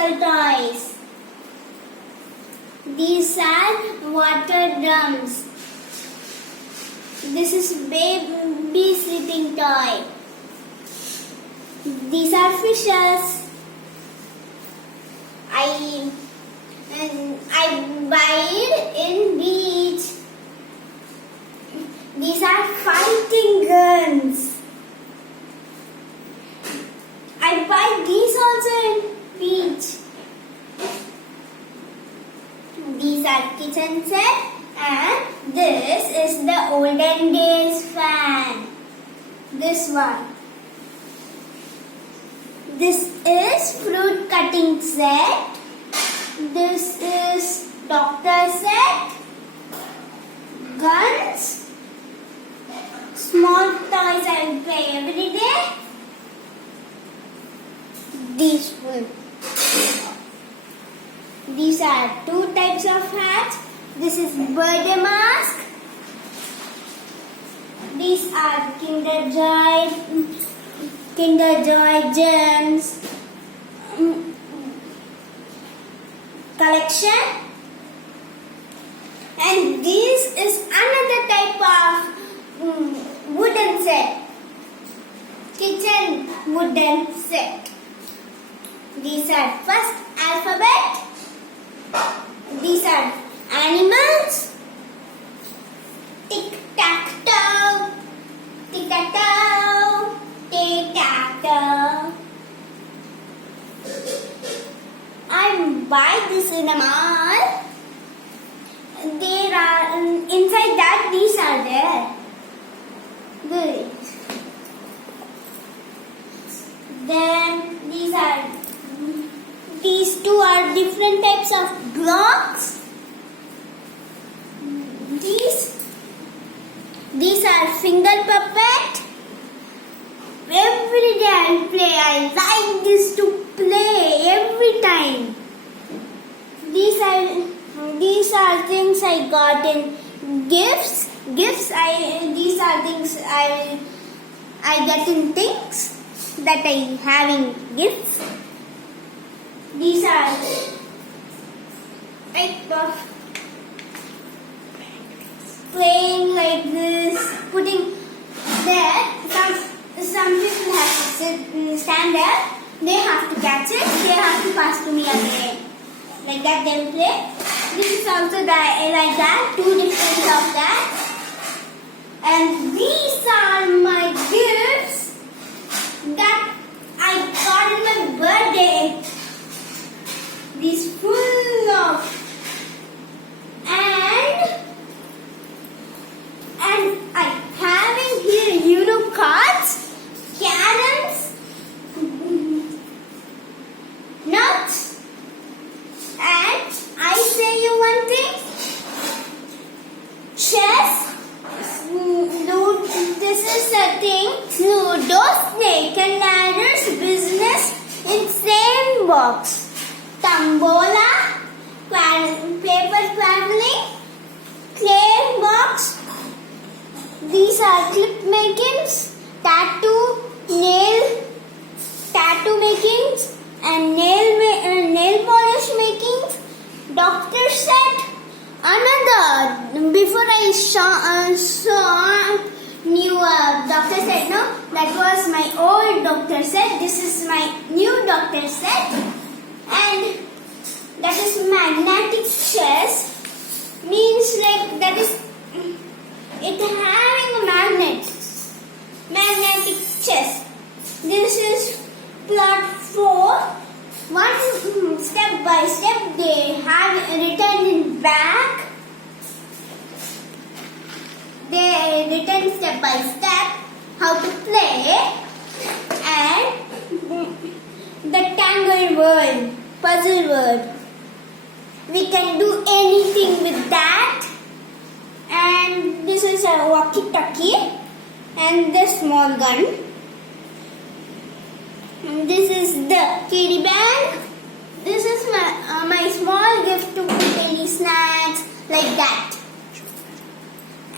bicycle toys. These are water drums. This is baby sleeping toy. These are fishes. I buy it in beach. These are fighting guns. I buy these also in beach. These are kitchen set, and this is the olden days fan. This one. This is fruit cutting set. This is doctor set. Guns. Small toys I play every day. These are two types of hats. This is birthday mask. These are Kinder Joy gems collection. And this is another type of wooden set. Kitchen wooden set. These are first alphabet. These are animals. Tic-tac-toe. Tic-tac-toe. Tic-tac-toe. I buy this in a mall. There are inside that these are there. Good. Then these two are different types of blocks. These are finger puppet. Every day I play. I like this to play every time. These are things I got in gifts. These are things I get in things that I have in gifts. These are type of playing like this, putting there. Some people have to stand there. They have to catch it. They have to pass to me again. Like that they will play. This is also like that. Two different of that. And these are my gifts that I got in my birthday. These full of and I having here cards, caroms, nuts, and I say you one thing. Chess. This is a thing. Ludo, snake and ladders, business in same box. Tambola, paper quadrilling, clay box. These are clip makings, tattoo makings, and nail polish makings. Doctor set. Another before I saw new doctor set. No, that was my old doctor set. This is my new doctor set. And that is magnetic chess, means like that is it having a magnetic chess. This is plot 4. One step by step they have written in back. They written step by step how to play, and the tangled word, puzzle word. We can do anything with that. And this is a walkie-talkie and the small gun. And this is the kitty bag. This is my small gift to put any snacks like that.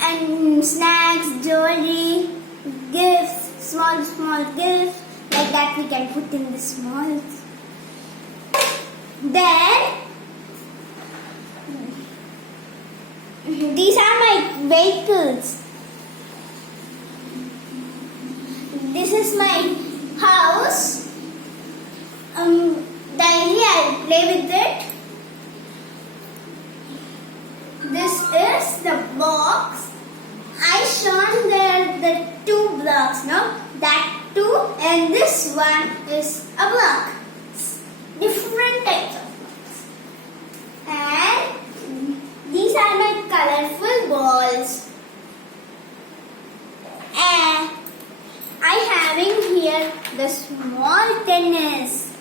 And snacks, jewelry, gifts, small gifts like that we can put in the small. Then these are my vehicles. This is my house. Daily I play with it. This is the box. I shown there the two blocks, no? That two and this one is a block. Different types of blocks. And these are my colorful balls. And I having here the small tennis.